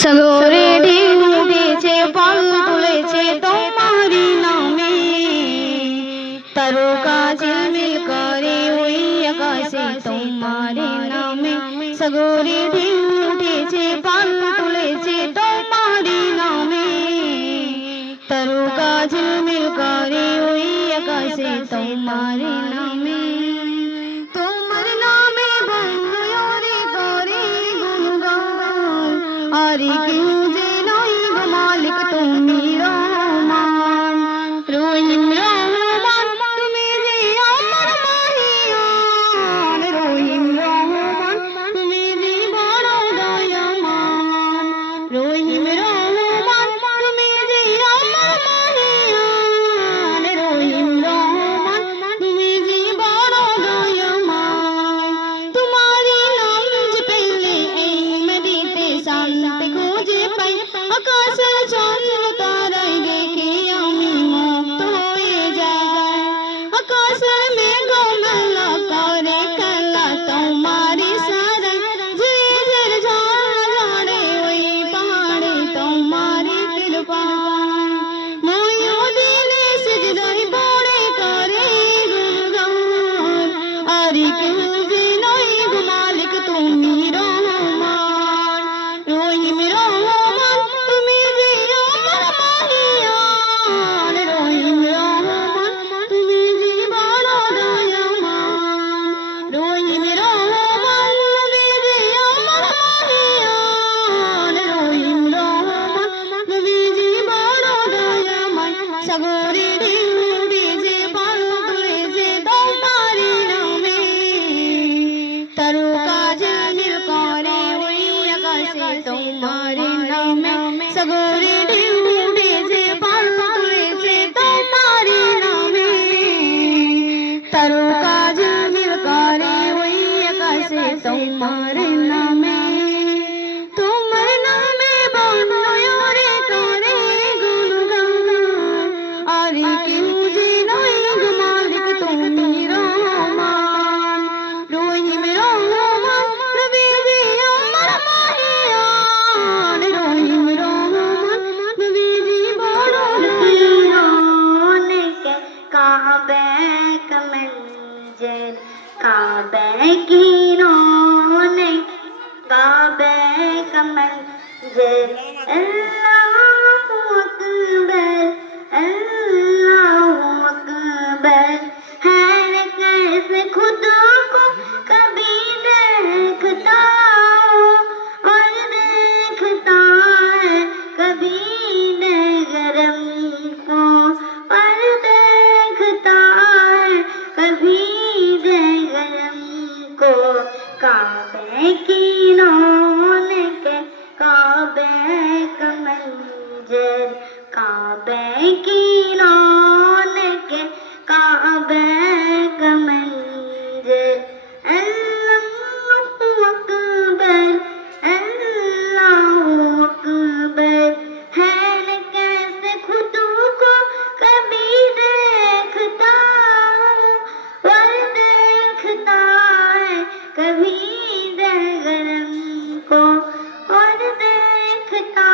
সাগরে ঢেউ উঠেছে পাল তুলেছে তোমারি নামে, তারকা ঝিলমিল করে ওই আকাশে তোমারি নামে। সাগরে ঢেউ উঠেছে পাল তুলেছে তোমারি নামে, তারকা ঝিলমিল করে ওই আকাশে তোমারি নামে। তোমার নামে বন্ধুরে করে গুণগান, আর কেউ যে নয় গো মালিক তুমি রহমান। রহিম রহমান তুমি যে আমার মহিয়ান, রহিম রহমান তুমি যে বড় দয়ামান। রহিম রহমান তুমি যে আমার মহিয়ান, রহিম রহমান তুমি যে বড় দয়ামান। তোমারি নাম জপলে এই মদিতে শান্তি খুঁজে পাই, আকাশের চন্দ্র তারাই দেখে আমি মুক্ত হয়ে যাই। আকাশের মেঘ মেলা করে খেলা তোমারি সারাই, ঝিরে ঝিরে ঝড় ঝড়ে ওই পাহাড়ে তোমারি কৃপায়। ময়ূদিনে সিজদায় পড়ে করে গুণগান, আর কেউ যে নয় গো মালিক তুমি রহমান। রহিম রহমান তুমি যে আমার মহিয়ান, রহিম রহমান তুমি যে বড় দয়ামান। রহিম রহমান তুমি যে আমার মহিয়ান, রহিম রহমান তুমি যে বড় দয়ামান। সাগরে ঢেউ উঠেছে পাল তুলেছে তোমারি নামে, তারকা ঝিলমিল করে ওই আকাশে তোমারি নামে। সাগরে ঢেউ উঠেছে পাল তুলেছে তোমারি নামে, তারকা ঝিলমিল করে ওই আকাশে তোমারি নামে। তোমার নামে বন্ধুরে করে গুণগান, আর কেউ যে নয় গো মালিক তুমি রহমান। রহিম রহমান নবী যে আমার মহিয়ান, রহিম রহমান নবী যে বড় দয়াবান। काबे का मंजर काबे की रौनक, काबे का मंजर अल्लाहु अकबर अल्लाहु अकबर। हर कैसे खुदा को कभी देखता हूँ और देखता है कभी नगरम को, और देखता है कभी नगरम को। काबे की रौनक काबे का मंजर, काबे की रौनक काबे का मंजर अल्लाहु अकबर अल्लाहु अकबर। है न कैसे खुद को कभी देखता हूँ और देखता है कभी दरगरम को, और देखता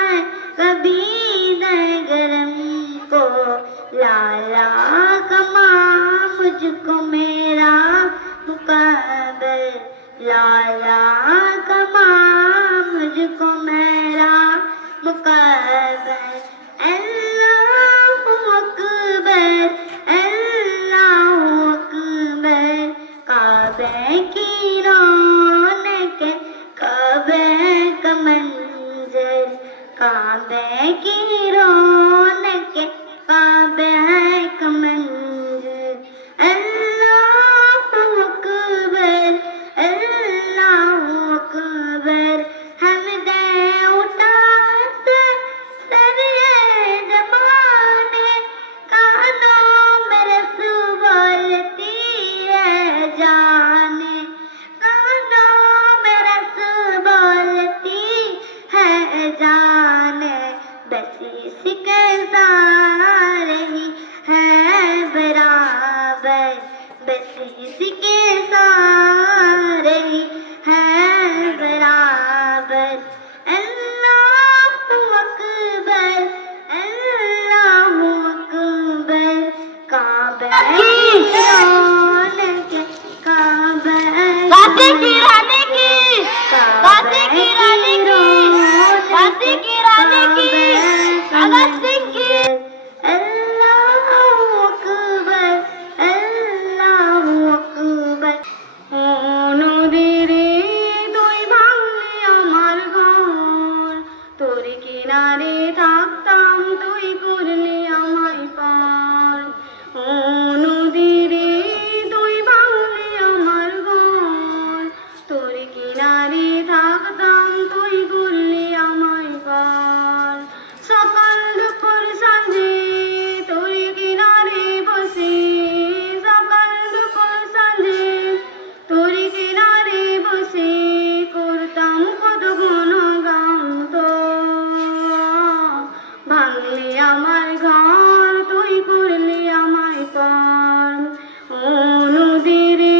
है कभी दरगरम को। लाला कमा मुझको मेरा मुकब्बर, लाला कमा मुझको मेरा मुकब्बर। अल्लाहु अकबर अल्लाहु अकबर। काबे की रौनक काबे का मंजर, काबे की रौनक काबे का मंजर अल्लाहु अकबर अल्लाहु अकबर। हम दे उठाते सरे जमाने, कानों में रसूल बोलती है जाने, कानों में रसूल बोलती है जाने। बस इसके सारे ही है बराबर, बस इसके सारे ही है बराबर। अल्लाह काशी की रानी की, काशी की रानी की, काशी की रानी की, भगत सिंह की। अल्लाहू अकबर, अल्लाहू अकबर। ও নদীরে তুই ভাঙলি আমার ঘর, তোর কিনারে থাকতাম তুই করলি আমায় পার। ও নদীরে তুই ভাঙলি আমার ঘর, তোর কিনারে থাকতাম তুই করলি আমায় পার। সকাল দুপুর সন্ধে তোর কিনারে বসে, সকাল দুপুর সন্ধে তোর কিনারে বসে করতাম কত গুণগান তো। ভাঙলি আমার ঘর তুই করলি আমায় পার। ও নদীরে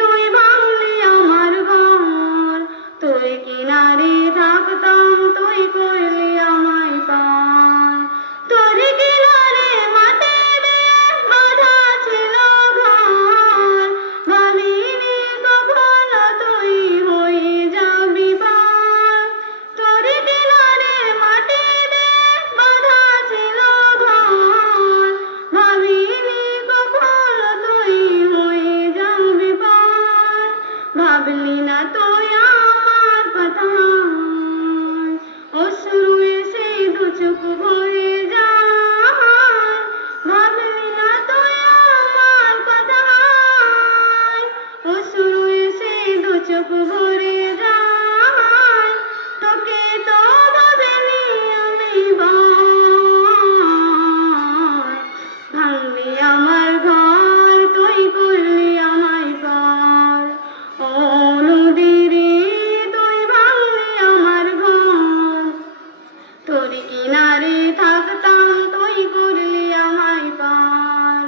তুই ভাঙলি আমার ঘর, তোর কিনারে থাকতাম তুই করলি আমায় পার। তোর কিনারে মাটির বাঁধা ছিল ঘর, ভাবিনি কখনো তুই হয়ে যাবি পার। তোর কিনারে মাটির বাঁধা ছিল ঘর, ভাবিনি কখনো তুই হয়ে যাবি পার। ভাবলি না তুই আমার কথা, অশ্রু এসে দু চোখ ভরে যায়। ভাবলি না তুই আমার কথা, অশ্রু এসে দু চোখ ভরে যায়। তোকে তো ভাবিনি আমি ভাই, ভাঙলি আমার ঘর তুই করলি আমায় পার। ও নদীরে তুই ভাঙলি আমার ঘর, তোর কিনারে থাকতাম তুই করলি আমায় পার।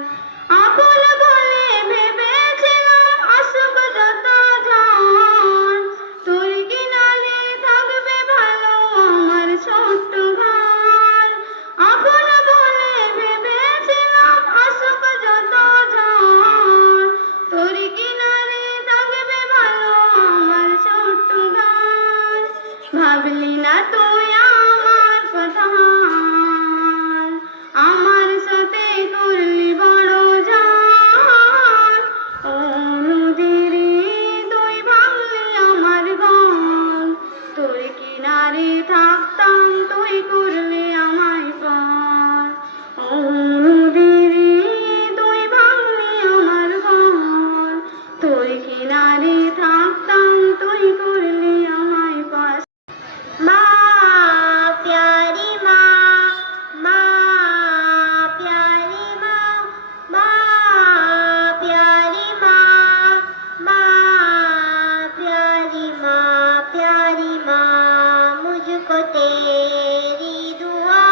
আপন বলে ভেবেছিলাম আসব যত ঝড়, তোর কিনারে থাকবে ভালো আমার ছোট্ট ঘর। আপন বলে ভেবেছিলাম আসব যত ঝড়, তোর কিনারে থাকবে ভালো আমার ছোট্ট ঘর। ভাবলি না তুই আমার কথা, আমার সাথে করলি বড় ঝড়। ও নদীরে তুই ভাঙলি আমার ঘর, তোর কিনারে থাকতাম তুই করলি আমায় পার। ও নদীরে তুই ভাঙলি আমার ঘর, তোর কিনারে থাকতাম তুই করলি আমায় পার। माँ प्यारी माँ, माँ प्यारी माँ, माँ प्यारी माँ, माँ प्यारी माँ, प्यारी माँ। मुझको तेरी दुआ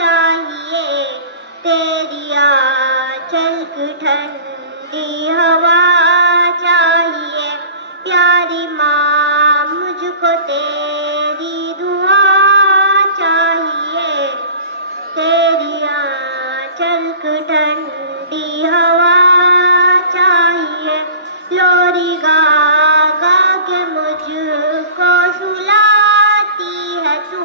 चाहिए, तेरी आंचल की ठंडी हवा चाहिए। प्यारी माँ मुझको तेरी दुआ चाहिए, तेरी आंचल की ठंडी हवा चाहिए। लोरी गा गा के मुझको सुलाती है तू,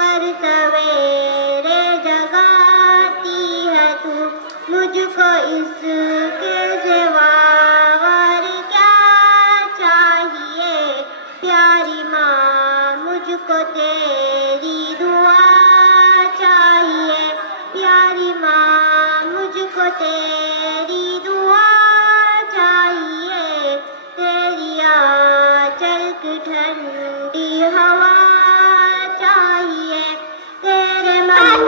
कर सवेरे जगाती है तू। मुझको इसके सिवा और क्या चाहिए। प्यारी माँ मुझको तेरी दुआ चाहिए, प्यारी माँ मुझको तेरी दुआ चाहिए, तेरी आंचल की ठंडी हवा चाहिए। तेरे मन